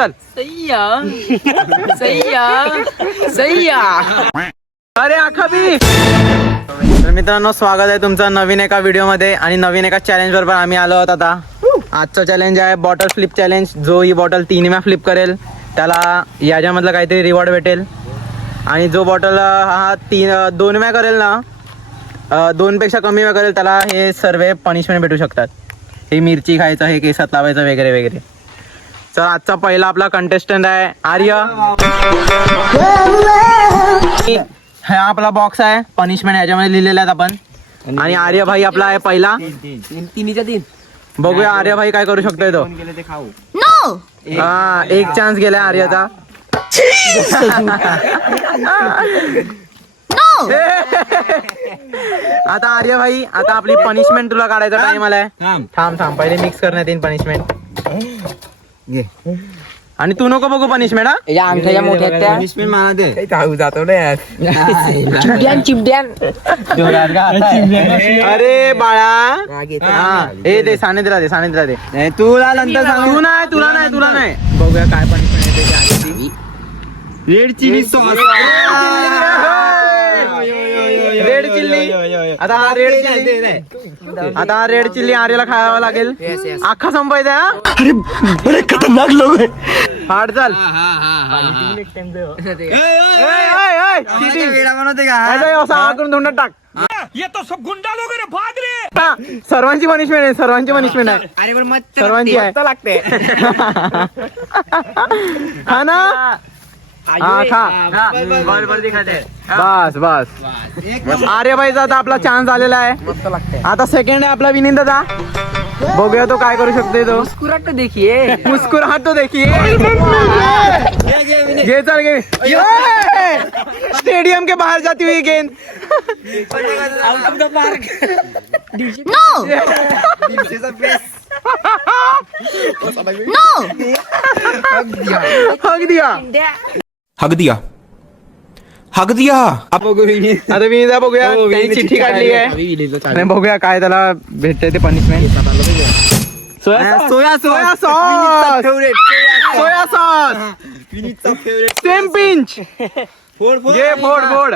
चल सैया अरे आखा बी. तर मित्रांनो स्वागत आहे तुमचं नवीन एका व्हिडिओमध्ये आणि नवीन एका चॅलेंज बरोबर आम्ही आलो आहोत. आता आजचा चॅलेंज आहे बॉटल फ्लिप चॅलेंज. जो ही बॉटल 3 वेळा फ्लिप करेल त्याला याच्यामधलं काहीतरी रिवॉर्ड भेटेल. आणि जो बॉटल हा 2 वेळा करेल ना, 2 पेक्षा कमी वेळा करेल त्याला हे सर्व पनिशमेंट भेटू शकतात. हे मिरची खायचं, हे केसात लावायचं वगैरे वगैरे. तर आजचा पहिला आपला कंटेस्टंट आहे आर्य. हा आपला बॉक्स आहे पनिशमेंट ह्याच्यामध्ये लिहिलेला आहेत आपण. आणि आर्य भाई आपला आहे पहिला. 3 बघूया आर्य भाई काय करू शकतोय तो. हा एक चान्स गेलाय आर्यचा. आता आर्य भाई आता आपली पनिशमेंट तुला काढायचा टाइम आलाय. थांब पहिले मिक्स करण्यात येईल पनिशमेंट. आणि तू नको बघू पनिशमेंट. या अंगठ्याच्या मोठ्या त्या पनिशमेंट मला दे. जातो ना यार. चिमड्यान अरे बाळा हा हे दे सानिध्याला दे. तुला नंतर सांगू. तुला नाही. बघूया काय पनिशमेंट येते. Red chilli sauce. Red chilli. आता हा रेड चिल्ली आर्याला खायला लागेल. अख्खा संपायचा. अरे खतरनाक लोक हाड चाल. करून धुंडात टाक. सर्वांची पनिशमेंट आहे. सर्वांची आहे. सर्वांची आहे लागते. हा ना. बस आर्यभाईचा आता आपला चान्स आलेला आहे. आता सेकंड आहे आपला विनिंदाचा. बघूया तो काय करू शकते. तो मुस्कुराहट तो देखिए. घे चल घे. स्टेडियम के बाहर जाती हुई गेंद. Out of the park. हक दिया. आता विनीता बघूया त्यांनी चिठ्ठी काढली आहे. बघूया काय त्याला भेटते ते punishment. Soya sauce. Same pinch. घे फोड.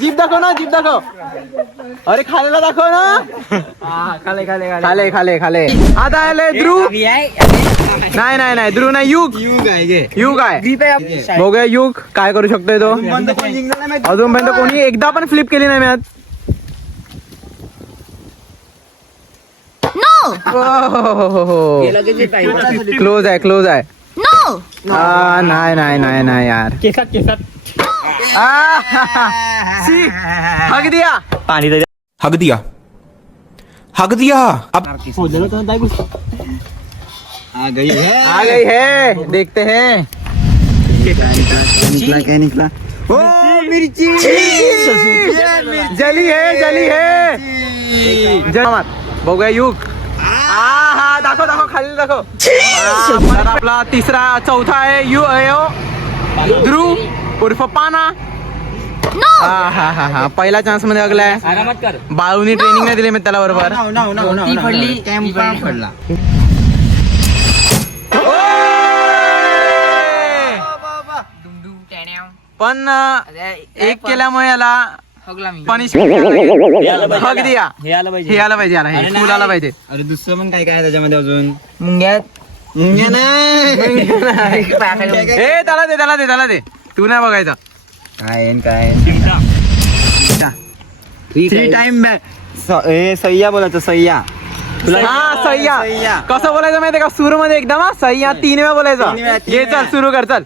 जीभ दाखव ना. अरे खालेला दाखव ना. खाले. आता आले ध्रुव. नाही ध्रुव नाही. युग आहे. बघूया युग काय करू शकतोय तो. अजूनपर्यंत कोणी एकदा पण फ्लिप केली नाही. मी क्लोज आहे. नाही यार. केसात हक दिया. अब आ गई है. देखते हैं क्या निकला. ओ मिर्ची. जली है. बघूया युग. हा दाखव खाली दाखव. आपला चौथा आहे ध्रुव उर्फ पाना. हा पहिला चान्स मध्ये अगलाय. बाळूनी ट्रेनिंग नाही दिली मी त्याला बरोबर. पण एक केल्यामुळे याला पनिशमेंट. हक दिया. हे आलं पाहिजे. फुल आला पाहिजे. अरे दुसरं पण काय आहे त्याच्यामध्ये अजून. मुंग्या नाही. त्याला दे. तू नाही बघायचा. काय 3 टाइम सय्या बोलायचं. सय्या. कसं बोलायचं माहितीये का. सुरू मध्ये एकदम सय्या 3 वेळा बोलायचं. घे चल सुरू कर. चल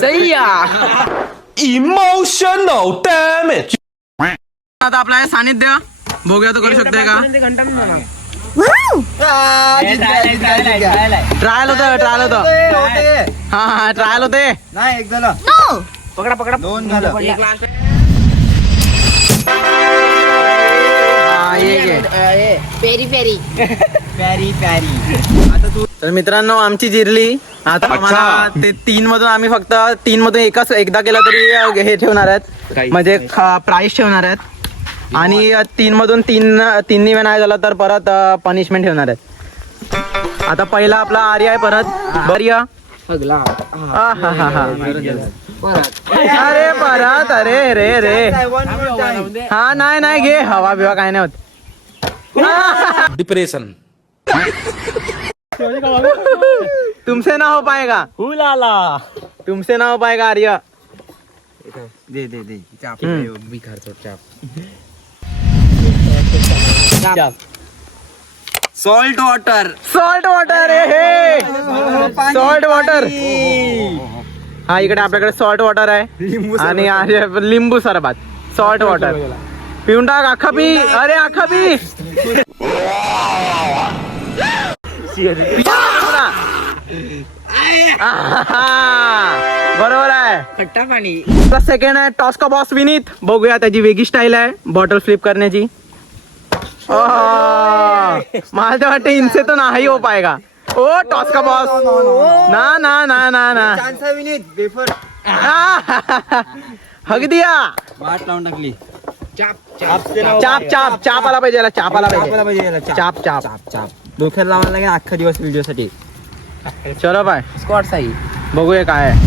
सय्या. Emotional damage. आता आपला आहे सानिध्य. बघूया तो करू शकतोय का. ट्रायल होतं. हा ट्रायल होते. नाही एक झालं. पकडा 2 झालं. तर मित्रांनो आमची जिरली आता आम्हाला ते 3 मधून आम्ही फक्त 3 मधून एकदा केलं तरी हे ठेवणार आहेत, म्हणजे प्राइस ठेवणार आहेत. आणि 3 मधून 3 नाही झालं तर परत पनिशमेंट ठेवणार आहेत. आता पहिला आपला आर्य आहे, परत बर्या. अरे परत अरे रे रे हा नाही घे, हवा बिवा काय नाही होत. डिप्रेशन. तुमसे ना हो पाएगा, तुमसे ना हो पाएगा आर्य. दे दे दे चाप बिखार चाप. Salt water. सॉल्ट वॉटर हे सॉल्ट वॉटर. हा इकडे आपल्याकडे सॉल्ट वॉटर आहे आणि लिंबू सरबत. सॉल्ट वॉटर पिऊन टाक, अख्खा पी. अरे अख्खा पी. बरोबर आहे. खट्टा पाणी. सेकंड आहे टॉस का बॉस विनीत. बघूया त्याची वेगळी स्टाईल आहे बॉटल फ्लिप करण्याची. मला तर वाटतं इनसे तो नाही हो पाएगा. ओ टॉस का बॉस. ना ना ना ना ना हग दिया. वाट लावून टाकली. चाप चाप चाप आला पाहिजे, चाप आला पाहिजे. चाप चाप चाप डोक्यात लावायला लागेल अख्खा दिवस व्हिडिओ साठी. चलो बाय. स्कॉट्स आहे. बघूया काय आहे.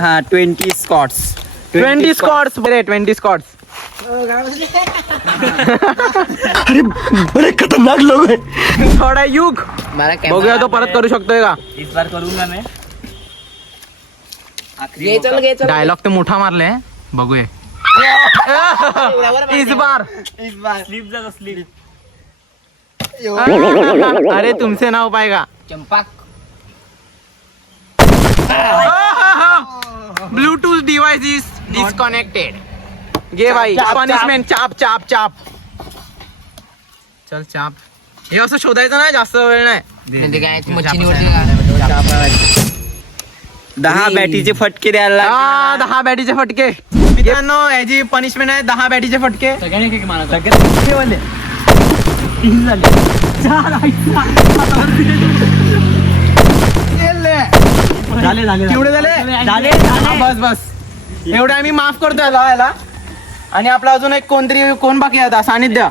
हा 20 स्कॉट्स. 20 स्कॉट्स. बरे 20 स्कॉट्स. अरे खतरनाक लोग हैं. थोडा युग. बघूया तो परत करू शकतोय का. इस बार करूंगा मैं. डायलॉग ते मोठा मारले. बघूया इस बार. स्लीप झालं स्लीप. अरे तुमसे ना हो पाएगा. चंपाक. Bluetooth device is disconnected. घे भाई पनिशमेंट. चाप चाप चाप. चल चाप. हे असं शोधायचं नाही, जास्त वेळ नाही. 10 बॅटीचे फटके द्यायला. 10 बॅटीचे फटके. मित्रांनो याची पनिशमेंट आहे 10 बॅटीचे फटके. केवढे झाले. बस बस एवढे आम्ही माफ करतोय याला. आणि आपला अजून एक कोण बाकी आहे आता. सानिध्य.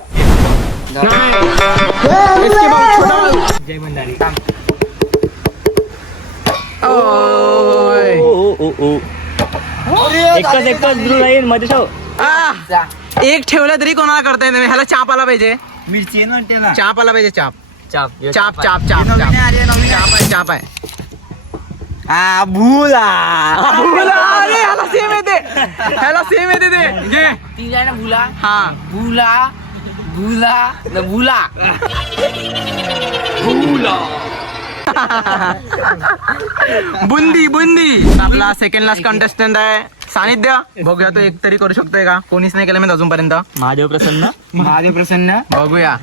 जय भंडारी. एकच ब्लू राहील मध्ये ठेव. एक ठेवलं तरी कोणाला करता येत नाही. ह्याला चाप आला पाहिजे. मिरची आहे ना वाटते. चाप आला पाहिजे. चाप चाप चाप चाप चाप चाप आहे. चाप आहे. भूला. अरे ह्याला सेम येते. ह्याला सेम येते ते. घे. ती आहे ना भुला. हा भुला भुला न भुला. बुंदी बुंदी. आपला सेकंड लास्ट कंटेस्टंट आहे सानिध्य. बघूया तो एक तरी करू शकतोय का. कोणीच नाही केलं मी अजूनपर्यंत. महादेव प्रसन्न. बघूया.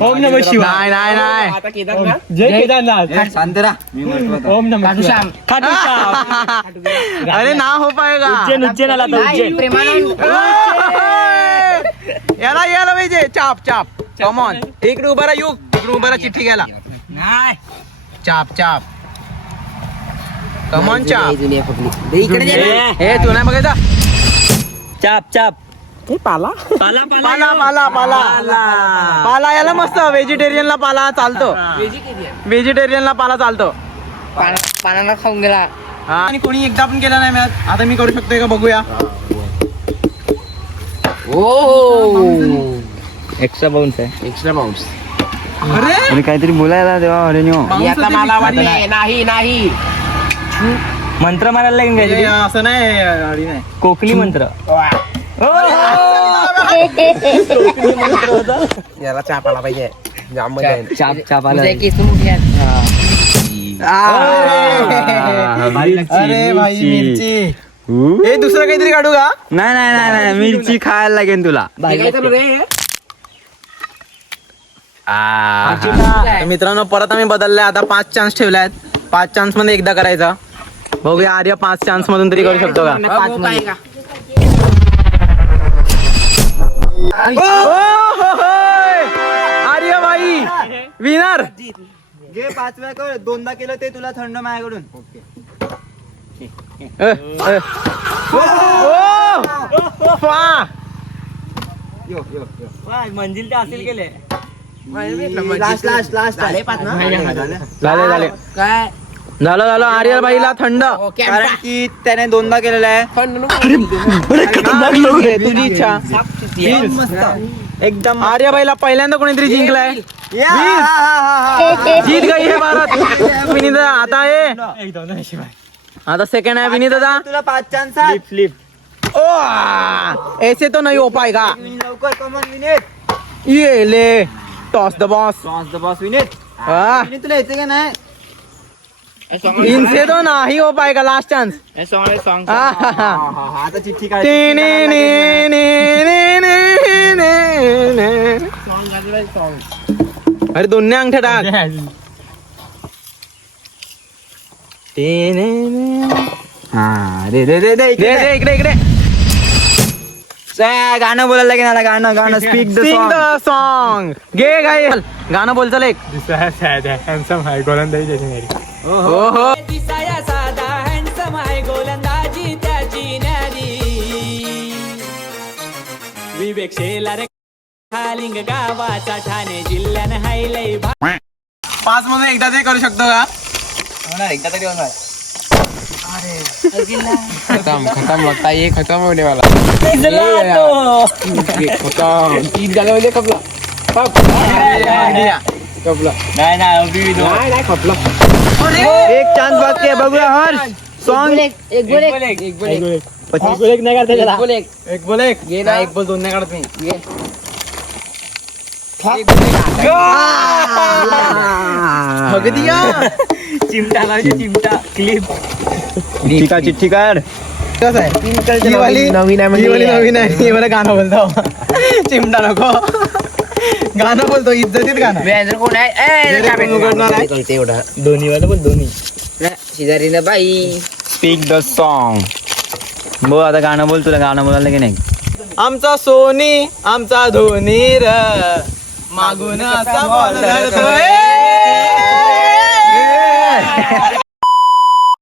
ओम नमः शिवाय. नाही आता केदारनाथ. जय केदारनाथ. शांत राहा. ओम नमः खाटूश्याम. अरे ना हो पाएगा. उज्जैन आला आता. नाही, प्रेमानंद. याला पाहिजे. चाप चाप. कमॉन इकडे उभा राहा. युग इकडे उभा राहा. चिठ्ठी घ्यायला. नाही. चाप चाप. कमॉन चाप. इकडे जे ना. हे तू नाही बघायचा. चाप. पाला पाला पाला पाला. याला मस्त व्हेजिटेरियनला पाला चालतो. व्हेजिटेरियनला पाला चालतो. पानाला खाऊन गेला. हा आणि कोणी एकदा पण केला नाही मॅच. आता मी करू शकतोय का बघूया. ओ एक्स्ट्रा बाउन्स आहे. Extra bounce. अरे काहीतरी बोलायला तेव्हा अरे आता मला वाटलं नाही. मंत्र मारायला लागेल हे काहीतरी. असं नाही. अडी नाही. कोकणी मंत्र. याला चाप आला पाहिजे. जाम मजा येईल. चाप आला. तुझे केस मोठे आहेत. अरे भाई मिरची. हे दुसरं काहीतरी काढू का. नाही मिरची खायला लागेल तुला. हे काय चालू रे. तर मित्रांनो परत आम्ही बदललाय. आता 5 चान्स ठेवले आहेत. 5 चान्स मध्ये एकदा करायचा. बघूया आर्य 5 चान्स मधून तरी करू शकतो का. 5 मध्ये. आर्य भाई विनर. घे 5 वेळा कर, 2दा केलं ते तुला थंड माझ्याकडून. मंजिल ते असेल केले. लास्ट लास्ट लास्ट झाले 5 ना झाले काय झालं आर्यल भाईला थंड. ओके कारण की त्याने 2दा केलेला आहे. अरे खतरनाक लोक आहे. तुझी इच्छा. एकदम आर्यभाईला पहिल्यांदा कोणीतरी जिंकलाय. या, हा, हा, हा. जीत गई है भारत. विनीत दादा आता आहे. आता सेकंड आहे विनीत दादा. तुला 5 चान्स आहे. फ्लिप ओ ऐसे तो नहीं हो पाएगा. लवकर कमन विनीत. ये ले toss the boss. Toss the boss Vineet. हाँ, विनीत तुला येते का नाही? इनसे तो नहीं हो पाएगा. Last chance. आता चिठ्ठी काढ. अरे दोन्ही अंगठ्या टाक. हा दे दे दे दे दे इकडे. दे इकडे इकडे. गाणं बोलायला लागेल मला. गाणं गाणं speak the sing the song. Song. गे गाय गाणं बोल चल एक. हॅन्डसम आहे गोलंदाजी त्याची मेरी. हो दिसाया साधा हँडसम आहे गोलंदाजी त्याची न्यारी विवेक शेलार खालिंग गावाचा ठाणे जिल्ह्यान हायलय 5 म्हणून एकदा तरी करू शकतो का? एकदा तरी होणार. खतम लगता ये खत्म होने वाला खतम 3 झालं म्हणजे खपला नाही नाही अभी दो. नाही खपला. एक चान्स बाकी आहे. बघूया हर्ष सॉन्ग. एक बोल नाही करता त्याला. एक बोल एक. ये ना. एक बोल दोन नाही काढत मी. ये. हग दिया. चिमटा लावली चिमटा क्लिप. चिठ्ठी काढ, चिठ्ठी काढ. कसं आहे ही वाली नवीन आहे म्हणजे ही वाली नवीन आहे. ही मला गाणं बोलतो. चिमटा नको. गाणं बोलतो इज्जतीत गाणं. व्याज कोण आहे व्याज कोण उघडणार आहे? कळते एवढा दोन्ही वाला पण दोन्ही. शेजारीनं बाई स्पीक द सॉन्ग. बोल आता गाणं बोल. तुला गाणं बोलायला की नाही? आमचा सोनी आमचा धोनी र मागून असा बॉल धरतोय.